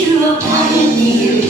you a pioneer.